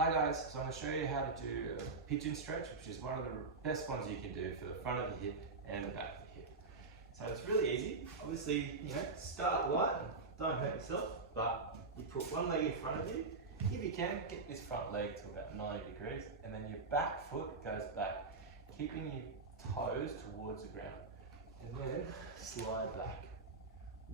Hi guys, so I'm going to show you how to do a pigeon stretch, which is one of the best ones you can do for the front of the hip and the back of the hip. So it's really easy. Obviously, start light, don't hurt yourself, but you put one leg in front of you. If you can, get this front leg to about 90 degrees, and then your back foot goes back, keeping your toes towards the ground, and then slide back.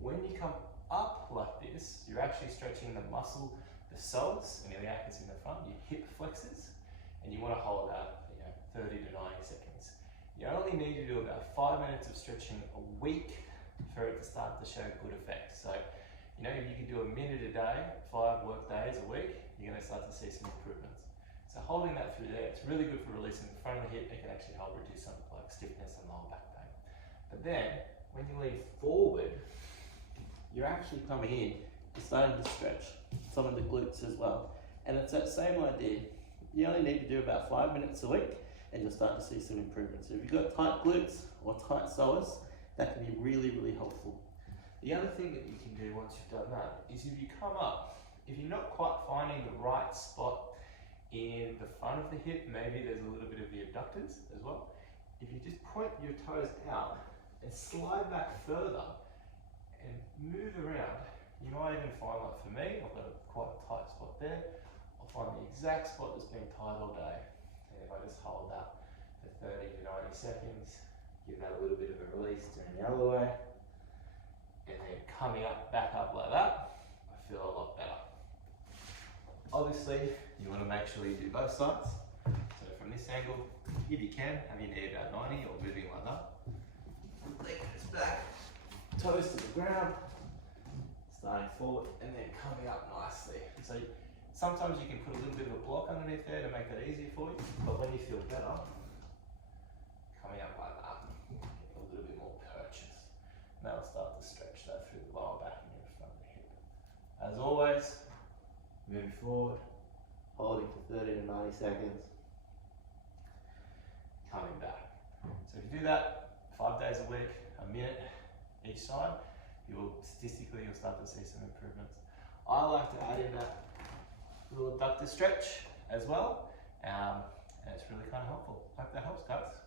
When you come up like this, you're actually stretching the muscle, the psoas and iliacus in the front, your hip flexors, and you want to hold that 30 to 90 seconds. You only need to do about 5 minutes of stretching a week for it to start to show good effects. So, if you can do a minute a day, 5 work days a week, you're going to start to see some improvements. So holding that through there, it's really good for releasing the front of the hip. It can actually help reduce something like stiffness and lower back pain. But then, when you lean forward, you're actually coming in, you're starting to stretch some of the glutes as well. And it's that same idea. You only need to do about 5 minutes a week and you'll start to see some improvements. So if you've got tight glutes or tight psoas, that can be really, really helpful. The other thing that you can do once you've done that is if you come up, if you're not quite finding the right spot in the front of the hip, maybe there's a little bit of the abductors as well. If you just point your toes out and slide back further and move around, you might even find, like for me, I've got a quite tight spot there. I'll find the exact spot that's been tight all day. And if I just hold that for 30 to 90 seconds, give that a little bit of a release, turn the other way, and then coming up, back up like that, I feel a lot better. Obviously, you want to make sure you do both sides. So from this angle, if you can, have your knee about 90 or moving like that. Leg goes back, toes to the ground, starting forward and then coming up nicely. So sometimes you can put a little bit of a block underneath there to make that easier for you, but when you feel better, coming up like that, a little bit more purchase. And that'll start to stretch that through the lower back and the front of the hip. As always, moving forward, holding for 30 to 90 seconds, coming back. So if you do that 5 days a week, a minute each side, statistically you'll start to see some improvements. I like to add in that little abductor stretch as well, and it's really kind of helpful. Hope that helps, guys.